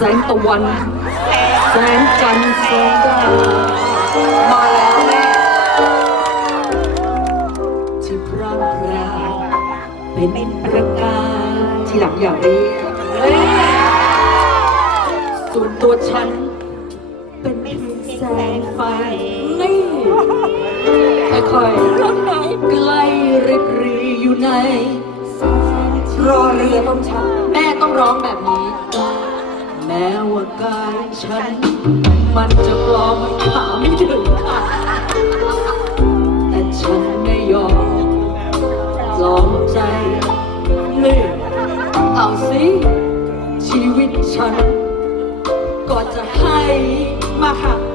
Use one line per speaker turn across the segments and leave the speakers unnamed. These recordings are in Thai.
แสงตะวัน แสงจันทร์สงดาวมาแล้วแม่ที่พร่างพราวเป็นประกายที่หลังอย่างนี้ส่วนตัวฉัน เป็นเพียงแสงไฟนี่ค่อยๆรถไหนใกล้ริบรีอยู่ในรอเรือต้องชักแม่ต้องร้องแบบนี้ กายฉัน มันจะปลอมมันขาไม่ถึงค่ะแต่ฉันไม่ยอมลองใจเลยเอาสิชีวิตฉัน ก็จะให้มาค่ะ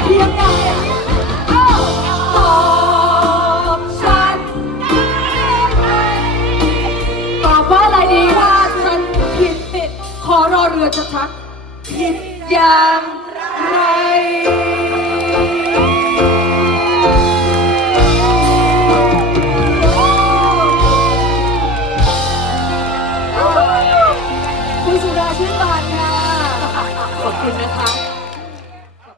เพียงใดตอบฉันได้ตอบว่าอะไรดีว่าฉันผิดขอรอเรือจะชักผิดอย่างไรคุณสุดาชื่นบานค่ะ ขอบคุณนะคะ